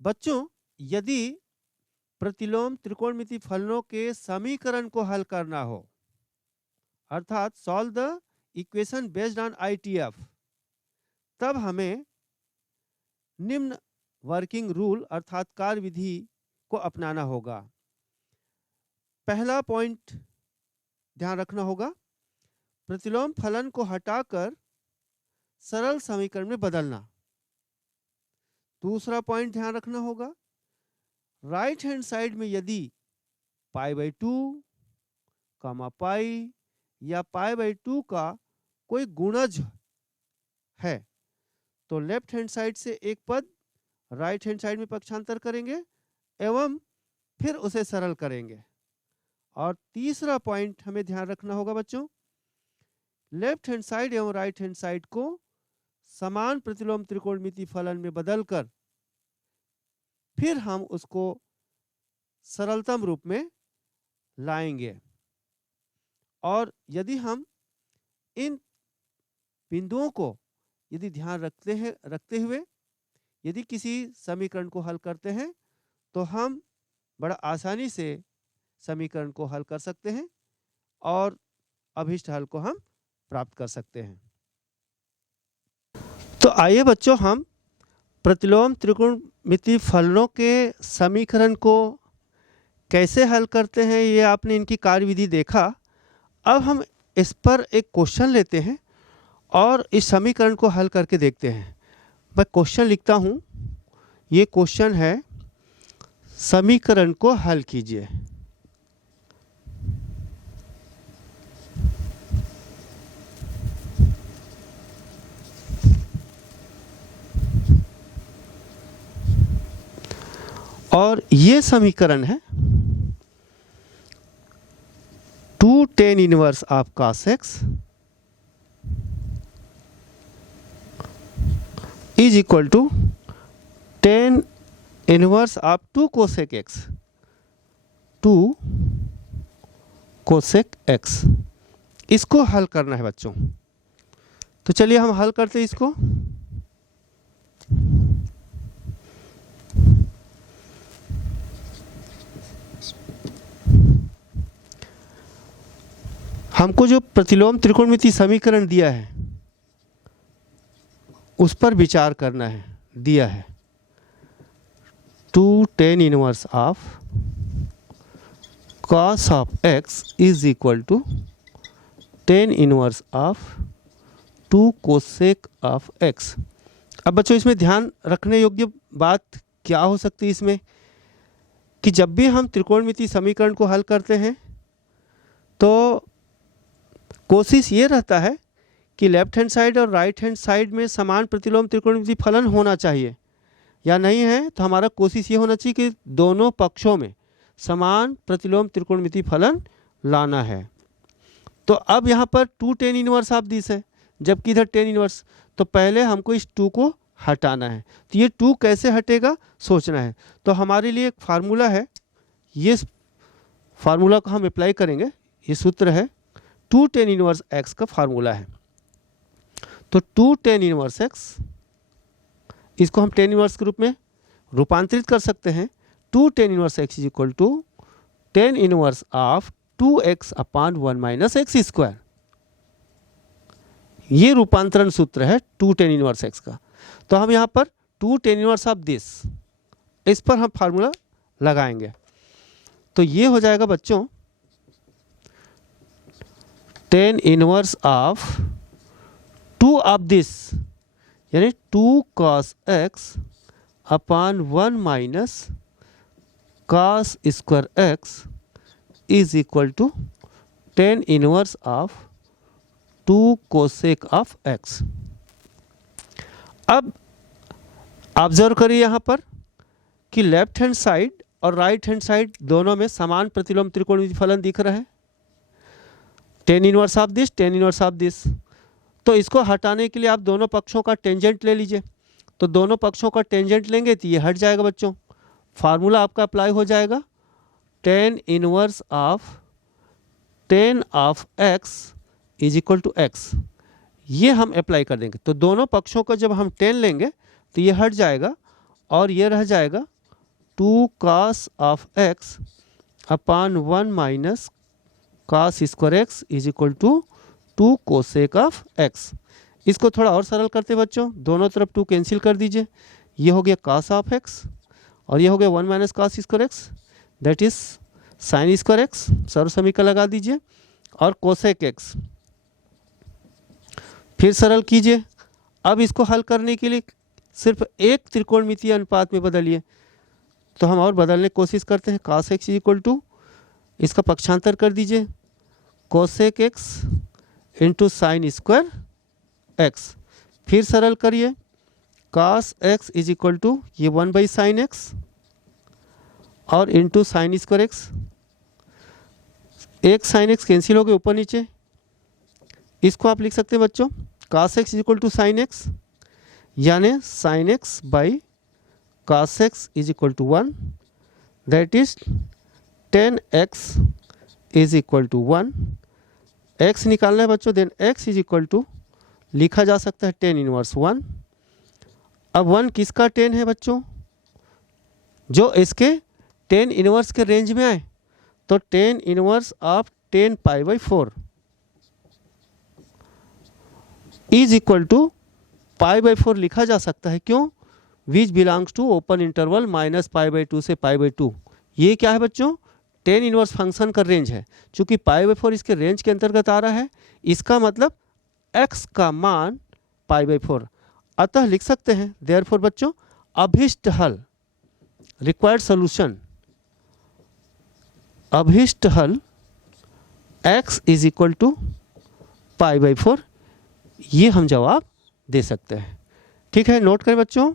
बच्चों, यदि प्रतिलोम त्रिकोणमिति फलनों के समीकरण को हल करना हो, अर्थात solve the equation based on ITF, तब हमें निम्न वर्किंग रूल अर्थात कार्य विधि को अपनाना होगा। पहला पॉइंट ध्यान रखना होगा, प्रतिलोम फलन को हटाकर सरल समीकरण में बदलना। दूसरा पॉइंट ध्यान रखना होगा, राइट हैंड साइड में यदि π/2, पाई या π/2 का कोई गुणज है तो लेफ्ट हैंड साइड से एक पद राइट हैंड साइड में पक्षांतर करेंगे एवं फिर उसे सरल करेंगे। और तीसरा पॉइंट हमें ध्यान रखना होगा बच्चों, लेफ्ट हैंड साइड एवं राइट हैंड साइड को समान प्रतिलोम त्रिकोणमिति फलन में बदलकर फिर हम उसको सरलतम रूप में लाएंगे। और यदि हम इन बिंदुओं को यदि ध्यान रखते हुए यदि किसी समीकरण को हल करते हैं तो हम बड़ा आसानी से समीकरण को हल कर सकते हैं और अभीष्ट हल को हम प्राप्त कर सकते हैं। तो आइए बच्चों, हम प्रतिलोम त्रिकोणमिति फलनों के समीकरण को कैसे हल करते हैं, ये आपने इनकी कार्यविधि देखा। अब हम इस पर एक क्वेश्चन लेते हैं और इस समीकरण को हल करके देखते हैं। मैं क्वेश्चन लिखता हूँ, ये क्वेश्चन है, समीकरण को हल कीजिए। और ये समीकरण है 2 tan inverse of cos x is equal to tan inverse of 2 cosec x, 2 cosec x। इसको हल करना है बच्चों। तो चलिए हम हल करते हैं इसको। हमको जो प्रतिलोम त्रिकोणमिति समीकरण दिया है उस पर विचार करना है। दिया है 2 tan inverse of cos of x is equal to tan inverse of 2 cosec of x। अब बच्चों, इसमें ध्यान रखने योग्य बात क्या हो सकती है इसमें, कि जब भी हम त्रिकोणमिति समीकरण को हल करते हैं तो कोशिश ये रहता है कि लेफ्ट हैंड साइड और राइट हैंड साइड में समान प्रतिलोम त्रिकोणमिति फलन होना चाहिए, या नहीं है तो हमारा कोशिश ये होना चाहिए कि दोनों पक्षों में समान प्रतिलोम त्रिकोणमिति फलन लाना है। तो अब यहाँ पर 2 tan इनवर्स ऑफ दिस है, जबकि इधर tan इनवर्स, तो पहले हमको इस 2 को हटाना है। तो ये 2 कैसे हटेगा सोचना है। तो हमारे लिए एक फार्मूला है, ये फार्मूला को हम अप्लाई करेंगे। ये सूत्र है 2 tan इनवर्स x का फार्मूला है। तो 2 tan इनवर्स x, इसको हम tan इनवर्स के रूप में रूपांतरित कर सकते हैं। 2 tan inverse x is equal to tan inverse of 2x upon 1 minus X square. ये रूपांतरण सूत्र है 2 tan इनवर्स x का। तो हम यहाँ पर 2 tan इनवर्स ऑफ दिस, इस पर हम फार्मूला लगाएंगे। तो ये हो जाएगा बच्चों tan inverse of 2 of this, यानी 2 cos x upon 1 minus cos square x is equal to tan inverse of 2 cosec of x। अब ऑब्जर्व करिए यहाँ पर कि लेफ्ट हैंड साइड और राइट हैंड साइड दोनों में समान प्रतिलोम त्रिकोणमिति फलन दिख रहा है। tan inverse of this, tan inverse of this. तो इसको हटाने के लिए आप दोनों पक्षों का टेंजेंट ले लीजिए। तो दोनों पक्षों का टेंजेंट लेंगे तो ये हट जाएगा बच्चों। फार्मूला आपका अप्लाई हो जाएगा tan inverse of tan of x is equal to x। ये हम अप्लाई कर देंगे। तो दोनों पक्षों का जब हम tan लेंगे तो ये हट जाएगा और ये रह जाएगा 2 cos of x upon 1 minus cos square X is equal to 2 cosec of x। इसको थोड़ा और सरल करते बच्चों, दोनों तरफ 2 कैंसिल कर दीजिए, ये हो गया cos ऑफ x और ये हो गया 1 minus cos square X that is sine square X, सर्व समीकरण लगा दीजिए और कोसेक एक्स फिर सरल कीजिए। अब इसको हल करने के लिए सिर्फ एक त्रिकोणमितीय अनुपात में बदलिए, तो हम और बदलने की कोशिश करते हैं। cos x इक्वल टू इसका पक्षांतर कर दीजिए cosec x into sine square x, फिर सरल करिए cos x is equal to ये 1 बाई साइन एक्स और इंटू साइन स्क्वायर एक्स, एक साइन एक्स कैंसिल हो गए ऊपर नीचे, इसको आप लिख सकते हैं बच्चों cos x is equal to sine X, यानी sine X by cos x is equal to 1 that is 10x is equal to 1। x निकालना है बच्चों, then x is equal to लिखा जा सकता है 10 इनवर्स 1। अब 1 किसका 10 है बच्चों, जो इसके 10 इनवर्स के रेंज में आए, तो 10 inverse of 10 pi by 4 is equal to pi by 4 लिखा जा सकता है। क्यों? Which belongs to open interval minus pi by 2 से पाई बाई 2। ये क्या है बच्चों? 10 इनवर्स फंक्शन का रेंज है। चूंकि पाई बाई 4 इसके रेंज के अंतर्गत आ रहा है, इसका मतलब x का मान पाई बाई 4, अतः लिख सकते हैं देयरफॉर बच्चों अभीष्ट हल रिक्वायर्ड सॉल्यूशन, अभीष्ट हल x is equal to pi by 4, ये हम जवाब दे सकते हैं। ठीक है, नोट करें बच्चों।